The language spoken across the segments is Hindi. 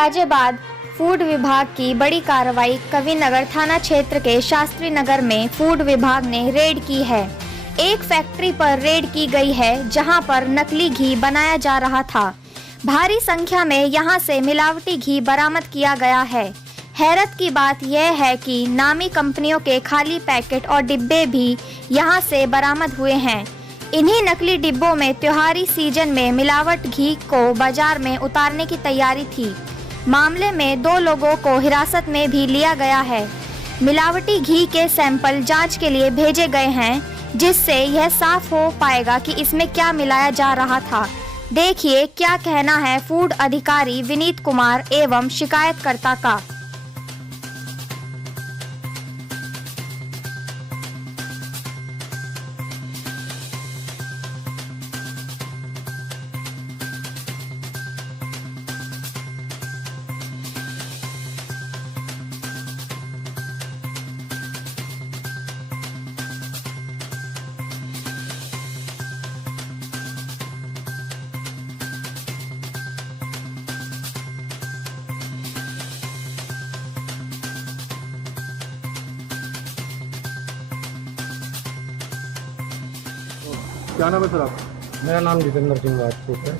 गाजियाबाद फूड विभाग की बड़ी कार्रवाई। कविनगर थाना क्षेत्र के शास्त्री नगर में फूड विभाग ने रेड की है। एक फैक्ट्री पर रेड की गई है जहां पर नकली घी बनाया जा रहा था। भारी संख्या में यहां से मिलावटी घी बरामद किया गया है। हैरत की बात यह है कि नामी कंपनियों के खाली पैकेट और डिब्बे भी यहां से बरामद हुए हैं। इन्हीं नकली डिब्बों में त्योहारी सीजन में मिलावट घी को बाजार में उतारने की तैयारी थी। मामले में 2 लोगों को हिरासत में भी लिया गया है। मिलावटी घी के सैंपल जांच के लिए भेजे गए हैं, जिससे यह साफ हो पाएगा कि इसमें क्या मिलाया जा रहा था। देखिए क्या कहना है फूड अधिकारी विनीत कुमार एवं शिकायतकर्ता का। क्या नाम है सर आप? मेरा नाम जितेंद्र सिंह राजपूत है।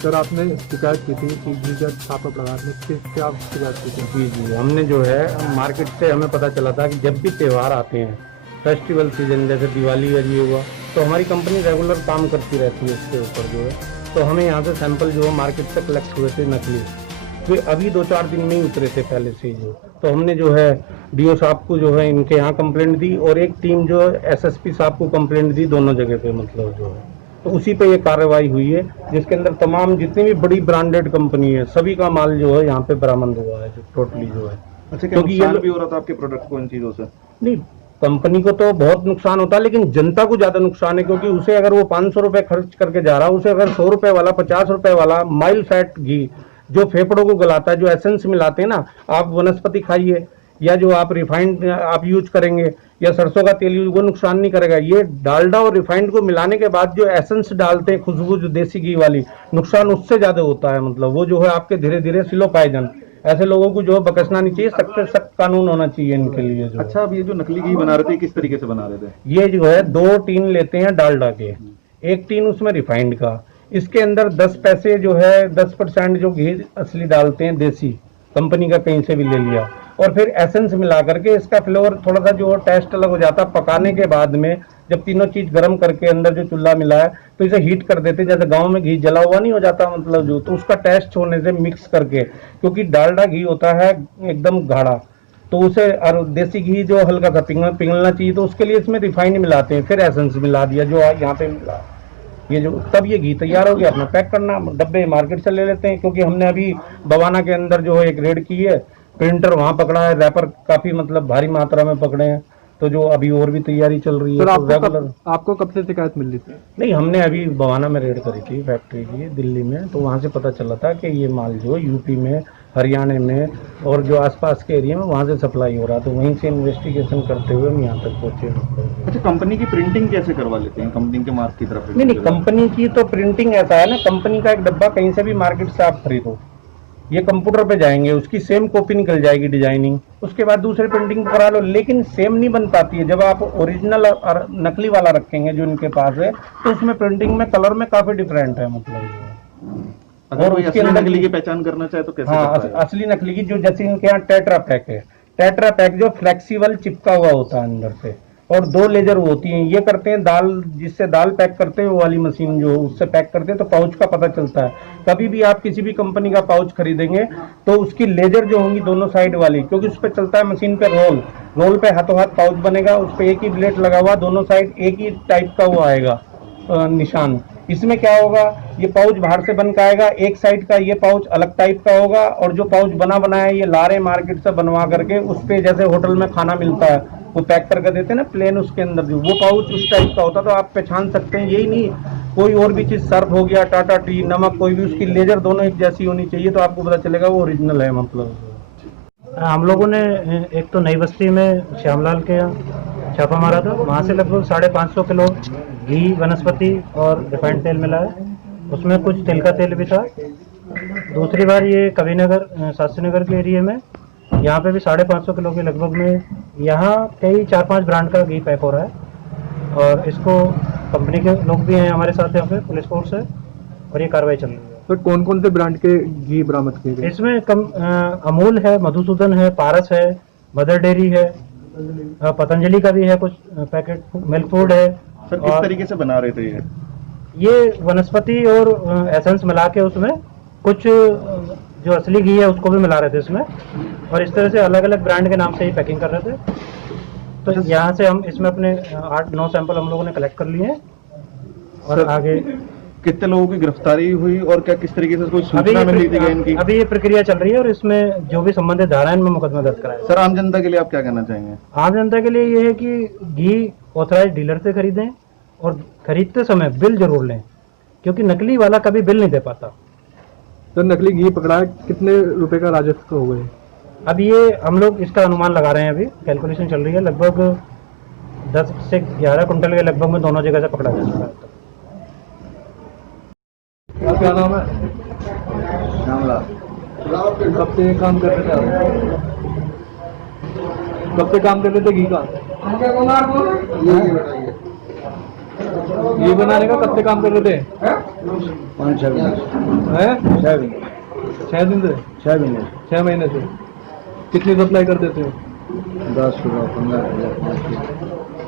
सर आपने शिकायत की थी कि घी का छापा पड़ा है, क्या शिकायत की थी? जी हमने जो है मार्केट से हमें पता चला था कि जब भी त्यौहार आते हैं, फेस्टिवल सीजन जैसे दिवाली या ये हुआ, तो हमारी कंपनी रेगुलर काम करती रहती है इसके ऊपर जो है। तो हमें यहाँ से सैंपल जो है मार्केट से कलेक्ट हुए थे नकली, तो अभी 2-4 दिन में ही उतरे थे पहले से जो। तो हमने जो है डीओ साहब को जो है इनके यहाँ कंप्लेंट दी और एक टीम जो है एसएसपी साहब को कंप्लेंट दी, दोनों जगह पे मतलब जो है। तो उसी पे ये कार्रवाई हुई है, जिसके अंदर तमाम जितनी भी बड़ी ब्रांडेड कंपनी है सभी का माल जो है यहाँ पे बरामद हुआ है, जो टोटली जो है। अच्छा, क्योंकि ये भी हो रहा था आपके प्रोडक्ट को इन चीजों से? नहीं, कंपनी को तो बहुत नुकसान होता है, लेकिन जनता को ज्यादा नुकसान है, क्योंकि उसे अगर वो 500 रुपए खर्च करके जा रहा है, उसे अगर 100 रुपए वाला 50 रुपए वाला माइल्ड फैट घी जो फेफड़ों को गलाता है, जो एसेंस मिलाते हैं ना, आप वनस्पति खाइए या जो आप रिफाइंड आप यूज करेंगे या सरसों का तेल यूज, वो नुकसान नहीं करेगा। ये डालडा और रिफाइंड को मिलाने के बाद जो एसेंस डालते हैं खुशबू जो देसी घी वाली, नुकसान उससे ज्यादा होता है। मतलब वो जो है आपके धीरे धीरे सिलो पॉइजन। ऐसे लोगों को जो है बकसना नहीं चाहिए, सख्त से सख्त कानून होना चाहिए इनके लिए जो। अच्छा, अब ये जो नकली घी बना रहे थे किस तरीके से बना रहे थे? ये जो है 2 टीन लेते हैं डालडा के, 1 टीन उसमें रिफाइंड का, इसके अंदर 10 पैसे जो है 10% जो घी असली डालते हैं देसी कंपनी का, कहीं से भी ले लिया, और फिर एसेंस मिला करके इसका फ्लेवर थोड़ा सा जो टेस्ट अलग हो जाता है। पकाने के बाद में जब तीनों चीज गर्म करके अंदर जो चूल्हा मिला है तो इसे हीट कर देते, जैसे गांव में घी जला हुआ नहीं हो जाता मतलब जो, तो उसका टेस्ट होने से मिक्स करके, क्योंकि डालडा घी होता है एकदम गाढ़ा, तो उसे और देसी घी जो हल्का सा पिघलना चाहिए, तो उसके लिए इसमें रिफाइंड मिलाते हैं, फिर एसेंस मिला दिया जो यहाँ पे मिला, ये जो तब ये घी तैयार हो गया। अपना पैक करना, डब्बे मार्केट से ले लेते हैं, क्योंकि हमने अभी बवाना के अंदर जो है एक रेड की है, प्रिंटर वहां पकड़ा है, रैपर काफी मतलब भारी मात्रा में पकड़े हैं, तो जो अभी और भी तैयारी चल रही है। तो आपको कब से शिकायत मिल रही थी? नहीं, हमने अभी बवाना में रेड करी थी फैक्ट्री की दिल्ली में, तो वहां से पता चला था कि ये माल जो यूपी में, हरियाणा में और जो आसपास के एरिया में वहां से सप्लाई हो रहा, तो वहीं से इन्वेस्टिगेशन करते हुए हम यहाँ तक पहुंचे। अच्छा, कंपनी की प्रिंटिंग कैसे करवा लेते हैं कंपनी के मार्क की तरफ? नहीं, कंपनी की तो प्रिंटिंग ऐसा है ना, कंपनी का एक डब्बा कहीं से भी मार्केट से आप खरीदो, ये कंप्यूटर पे जाएंगे, उसकी सेम कॉपी निकल जाएगी डिजाइनिंग, उसके बाद दूसरे प्रिंटिंग करा लो, लेकिन सेम नहीं बन पाती है। जब आप ओरिजिनल और नकली वाला रखेंगे जो इनके पास है, तो उसमें प्रिंटिंग में कलर में काफी डिफरेंट है मतलब। अगर कोई असली नकली की पहचान करना चाहे तो कैसे? हाँ, असली नकली की जो, जैसे इनके यहाँ टेट्रा पैक है, टेट्रा पैक जो फ्लेक्सिबल चिपका हुआ होता है अंदर से, और 2 लेजर होती हैं, ये करते हैं दाल, जिससे दाल पैक करते हैं वो वाली मशीन जो उससे पैक करते हैं, तो पाउच का पता चलता है। कभी भी आप किसी भी कंपनी का पाउच खरीदेंगे तो उसकी लेजर जो होंगी दोनों साइड वाली, क्योंकि उस पर चलता है मशीन पे रोल पे हाथों हाथ पाउच बनेगा, उस पर एक ही ब्लेड लगा हुआ, दोनों साइड एक ही टाइप का वो आएगा निशान। इसमें क्या होगा, ये पाउच बाहर से बन के आएगा, एक साइड का ये पाउच अलग टाइप का होगा, और जो पाउच बना है ये ला रहे मार्केट से बनवा करके, उस पे जैसे होटल में खाना मिलता है वो पैक करके देते हैं ना प्लेन, उसके अंदर जो वो पाउच उस टाइप का होता है, तो आप पहचान सकते हैं। यही नहीं, कोई और भी चीज, सर्फ हो गया, टाटा टी, नमक, कोई भी, उसकी लेजर दोनों एक जैसी होनी चाहिए, तो आपको पता चलेगा वो ओरिजिनल है मतलब। हम लोगों ने एक तो नई बस्ती में श्यामलाल के यहाँ छापा मारा था, वहाँ से लगभग 550 किलो घी, वनस्पति और रिफाइंड तेल मिला है। उसमें कुछ तिल का तेल भी था, दूसरी बार ये कविनगर शास्त्री नगर के एरिया में, यहाँ पे भी 550 किलो के लगभग में यहाँ कई 4-5 ब्रांड का घी पैक हो रहा है और इसको कंपनी के लोग भी हैं हमारे साथ, यहाँ पे पुलिस फोर्स है और ये कार्रवाई चल रही है। तो कौन कौन से ब्रांड के घी बरामद किए गए? इसमें अमूल है, मधुसूदन है, पारस है, मदर डेयरी है, पतंजलि का भी है कुछ पैकेट, मिल्क फूड है। सर किस तरीके से बना रहे थे ये वनस्पति और एसेंस मिला के उसमें कुछ जो असली घी है उसको भी मिला रहे थे इसमें, और इस तरह से अलग अलग ब्रांड के नाम से ही पैकिंग कर रहे थे। तो यहाँ से हम इसमें अपने 8-9 सैंपल हम लोगों ने कलेक्ट कर लिए हैं और आगे कितने लोगों की गिरफ्तारी हुई और क्या किस तरीके से कोई सूचना मिली थी इनकी? अभी ये प्रक्रिया चल रही है और इसमें जो भी संबंधित धारा है इनमें मुकदमा दर्ज कराया। सर आम जनता के लिए आप क्या कहना चाहेंगे? आम जनता के लिए ये है कि घी ऑथराइज डीलर से खरीदें और खरीदते समय बिल जरूर लें, क्योंकि नकली वाला कभी बिल नहीं दे पाता। तो नकली घी पकड़ा है, कितने रुपए का राजस्व हो गए? अब ये हम लोग इसका अनुमान लगा रहे हैं, अभी कैलकुलेशन चल रही है, लगभग 10 से 11 कुंटल के लगभग में दोनों जगह से पकड़ा जा चुका है। क्या नाम है? कब से काम कर रहे थे? कब से काम कर रहे थे घी का? घी बनाने का कब से काम कर रहे थे? 5-6 दिन 6 दिन से? 6 महीने से। कितनी सप्लाई कर देते हो? 10 रुपये 15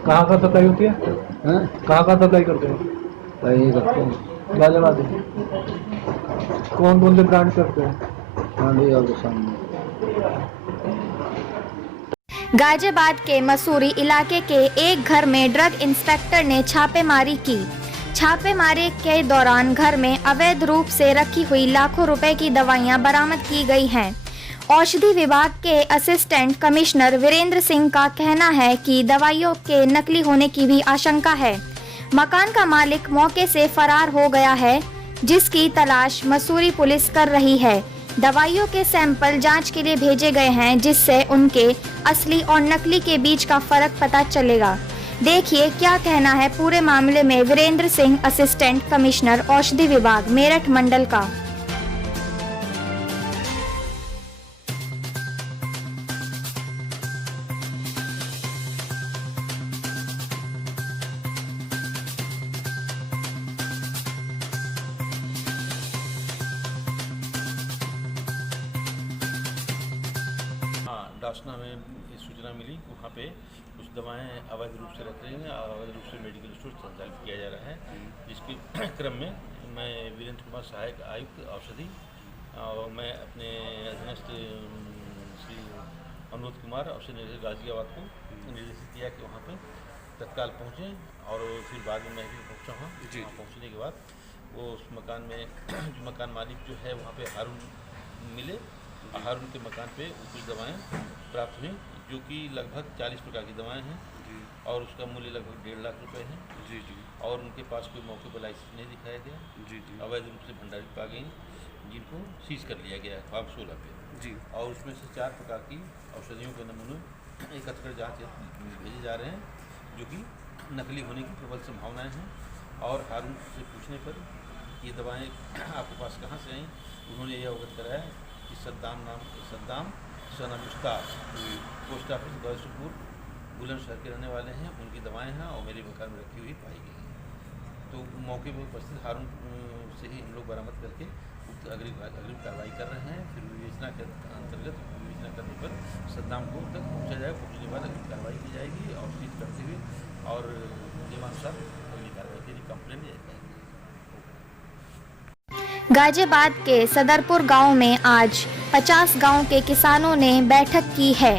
कहाँ का सप्लाई होती है? कहाँ का सप्लाई करते हो? यही करते हैं गाजियाबाद। कौन कौन से ब्रांड करते हैं? ठांडी और सामने। गाजियाबाद के मसूरी इलाके के एक घर में ड्रग इंस्पेक्टर ने छापेमारी की। छापेमारी के दौरान घर में अवैध रूप से रखी हुई लाखों रुपए की दवाइयां बरामद की गई हैं। औषधि विभाग के असिस्टेंट कमिश्नर वीरेंद्र सिंह का कहना है कि दवाइयों के नकली होने की भी आशंका है। मकान का मालिक मौके से फरार हो गया है, जिसकी तलाश मसूरी पुलिस कर रही है। दवाइयों के सैंपल जांच के लिए भेजे गए हैं, जिससे उनके असली और नकली के बीच का फर्क पता चलेगा। देखिए क्या कहना है पूरे मामले में वीरेंद्र सिंह, असिस्टेंट कमिश्नर औषधि विभाग मेरठ मंडल का। डासना में ये सूचना मिली कि वहाँ पे कुछ दवाएं अवैध रूप से रख रही हैं, अवैध रूप से मेडिकल स्टोर संचालित किया जा रहा है, जिसके क्रम में मैं वीरेंद्र कुमार सहायक आयुक्त औषधि और मैं अपने अधीनस्थ श्री अनुरोध कुमार औषधि निदेशक गाजियाबाद को निर्देशित किया कि वहाँ पे तत्काल पहुँचें, और फिर बाद में मैं भी पहुँचा हूँ। वहाँ पहुँचने के बाद वो उस मकान में जो मकान मालिक जो है वहाँ पे हारून मिले। हारून के मकान पे कुछ दवाएं प्राप्त हुई, जो कि लगभग 40 प्रकार की दवाएं हैं और उसका मूल्य लगभग 1.5 लाख रुपए है। और उनके पास कोई मौके पर लाइसेंस नहीं दिखाया गया। अवैध रूप से भंडारित पा गई, जिनको सीज कर लिया गया है फार्म 16 पे। और उसमें से 4 प्रकार की औषधियों के नमूने एकत्र कर जाँच भेजे जा रहे हैं, जो कि नकली होने की प्रबल संभावनाएँ हैं। और हारून से पूछने पर ये दवाएँ आपके पास कहाँ से आई, उन्होंने यह अवगत कराया कि सद्दाम सन मुश्ताक पोस्ट ऑफिस गौसपुर बुलंदशहर के रहने वाले हैं, उनकी दवाएं हैं और मेरे मकान में रखी हुई पाई गई हैं। तो मौके पर उपस्थित हारून से ही हम लोग बरामद करके अग्रिम कार्रवाई कर रहे हैं। फिर विवेचना के अंतर्गत विवेचना करने पर सद्दाम को तक पहुँचा जाएगा। पहुँचने के बाद अग्रिम कार्रवाई की जाएगी और सीज करते हुए और नियमानुसार अगली कार्रवाई के लिए कंप्लेंट दी जाएगी। गाजियाबाद के सदरपुर गांव में आज 50 गांव के किसानों ने बैठक की है,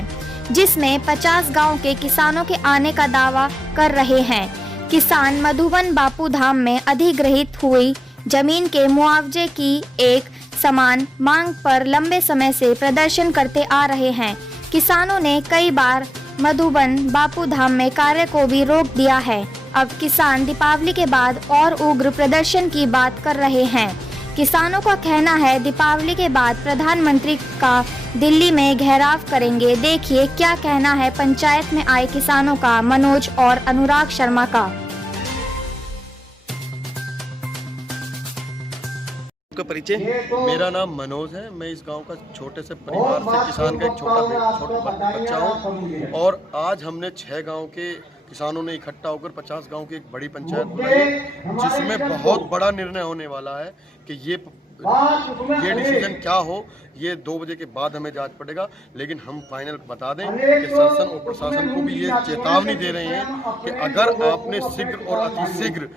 जिसमें 50 गांव के किसानों के आने का दावा कर रहे हैं। किसान मधुबन बापू धाम में अधिग्रहित हुई जमीन के मुआवजे की एक समान मांग पर लंबे समय से प्रदर्शन करते आ रहे हैं। किसानों ने कई बार मधुबन बापू धाम में कार्य को भी रोक दिया है। अब किसान दीपावली के बाद और उग्र प्रदर्शन की बात कर रहे हैं। किसानों का कहना है दीपावली के बाद प्रधानमंत्री का दिल्ली में घेराव करेंगे। देखिए क्या कहना है पंचायत में आए किसानों का, मनोज और अनुराग शर्मा का। आपका परिचय? मेरा नाम मनोज है। मैं इस गांव का छोटे से परिवार से किसान का एक छोटा बच्चा हूं और आज हमने 6 गांव के किसानों ने इकट्ठा होकर 50 गांव की एक बड़ी पंचायत बुलाई है, जिसमें बहुत बड़ा निर्णय होने वाला है कि ये डिसीजन क्या हो, ये 2 बजे के बाद हमें जांच पड़ेगा। लेकिन हम फाइनल बता दें कि शासन और प्रशासन को भी ये चेतावनी दे रहे हैं कि अगर आपने शीघ्र और अतिशीघ्र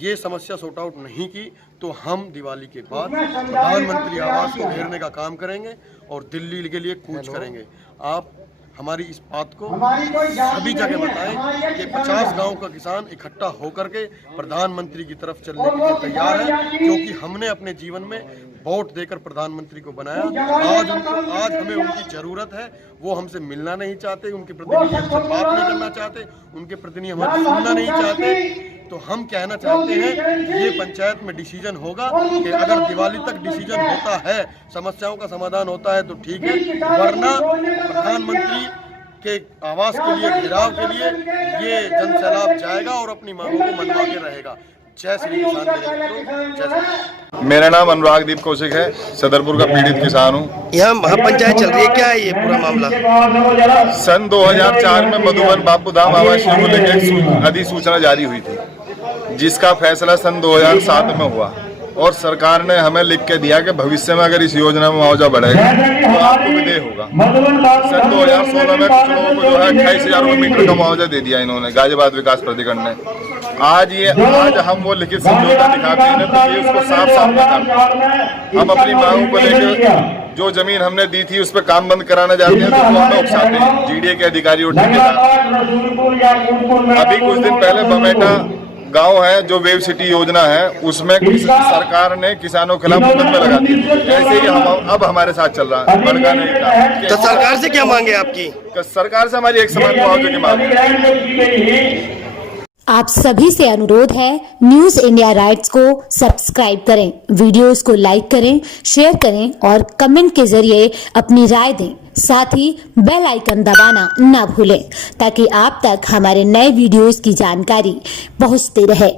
ये समस्या सॉर्ट आउट नहीं की तो हम दिवाली के बाद प्रधानमंत्री आवास को घेरने का काम करेंगे और दिल्ली के लिए कूच करेंगे। आप हमारी इस बात को सभी जगह बताएं कि 50 गांव का किसान इकट्ठा होकर के प्रधानमंत्री की तरफ चलने के लिए तैयार है, क्योंकि हमने अपने जीवन में वोट देकर प्रधानमंत्री को बनाया। आज हमें उनकी ज़रूरत है। वो हमसे मिलना नहीं चाहते, उनके प्रतिनिधि हमसे बात नहीं करना चाहते, उनके प्रतिनिधि हमारी सुनना नहीं चाहते। तो हम कहना चाहते हैं कि ये पंचायत में डिसीजन होगा कि अगर दिवाली तक डिसीजन होता है, समस्याओं का समाधान होता है तो ठीक है, वरना प्रधानमंत्री के आवास के लिए, घेराव के लिए ये जन सैलाब जाएगा और अपनी मांगों को मनवा के रहेगा। जय श्री किसान मेरे मित्रों। मेरा नाम अनुराग दीप कौशिक है, सदरपुर का पीड़ित किसान हूँ। यहाँ महापंचायत चल रही है, क्या है ये पूरा मामला? सन 2004 में मधुबन बापू धाम आवास को लेकर अधिसूचना जारी हुई थी, जिसका फैसला सन 2007 में हुआ और सरकार ने हमें लिख के दिया कि भविष्य में अगर इस योजना में मुआवजा बढ़ेगा तो आपको विदेय होगा। सन 2016 में कुछ लोगों को जो है 28,000 मीटर का मुआवजा दे दिया इन्होंने, गाजियाबाद विकास प्राधिकरण ने। आज हम वो लिखित समझौता दिखाते हैं तो ये उसको साफ साफ बताते। हम अपनी मांगों को लेकर जो जमीन हमने दी थी उस पर काम बंद कराना चाहते हैं तो वो हमें उकसाते हैं जीडीए के अधिकारी और ठेकेदार। अभी कुछ दिन पहले बमेटा गांव है जो वेव सिटी योजना है, उसमें सरकार ने किसानों के खिलाफ मुकदमे लगा दिए। ऐसे ही अब हमारे साथ चल रहा है, बड़का नहीं था। तो सरकार से क्या मांगे आपकी? सरकार से हमारी एक समान मुआवजे की मांग है। आप सभी से अनुरोध है, न्यूज इंडिया राइट्स को सब्सक्राइब करें, वीडियोस को लाइक करें, शेयर करें और कमेंट के जरिए अपनी राय दें। साथ ही बेल आइकन दबाना ना भूलें ताकि आप तक हमारे नए वीडियोस की जानकारी पहुंचती रहे।